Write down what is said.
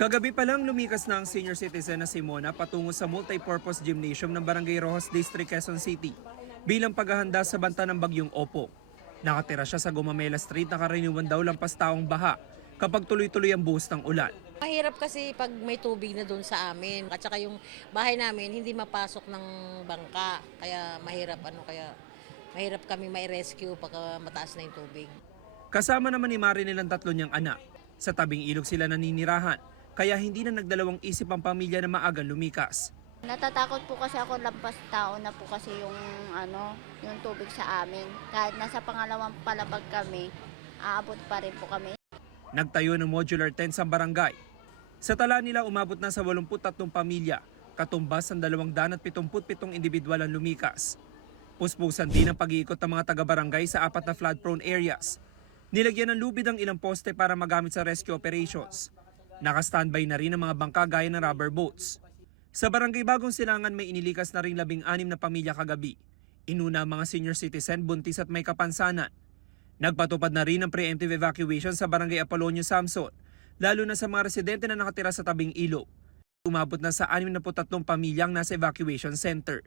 Kagabi pa lang lumikas na ang senior citizen na si Mona patungo sa multipurpose gymnasium ng Barangay Rojas District, Quezon City bilang paghahanda sa banta ng bagyong Opo. Nakatira siya sa Gumamela Street na karaniwan daw lampas taong baha kapag tuloy-tuloy ang buhos ng ulan. Mahirap kasi pag may tubig na doon sa amin. At saka yung bahay namin hindi mapasok ng bangka. Kaya mahirap kami mai-rescue pag mataas na yung tubig. Kasama naman ni Mari nilang tatlo niyang anak. Sa tabing ilog sila naninirahan, kaya hindi na nagdalawang isip ang pamilya na maagang lumikas. Natatakot po kasi ako, lampas tao na po kasi yung tubig sa amin. Kahit nasa pangalawang palapag kami, aabot pa rin po kami. Nagtayo ng modular tent sa barangay. Sa tala nila umabot na sa 83 pamilya, katumbas ang 277 individual ang lumikas. Puspusan din ang pag-iikot ng mga taga-barangay sa 4 na flood-prone areas. Nilagyan ng lubid ang ilang poste para magamit sa rescue operations. Naka-standby na rin ang mga bangka gaya ng rubber boats. Sa Barangay Bagong Silangan may inilikas na rin 16 na pamilya kagabi. Inuna ang mga senior citizen, buntis at may kapansanan. Nagpatupad na rin ang preemptive evacuation sa Barangay Apolonio Samson, lalo na sa mga residente na nakatira sa tabing ilog. Umabot na sa 63 pamilyang nasa evacuation center.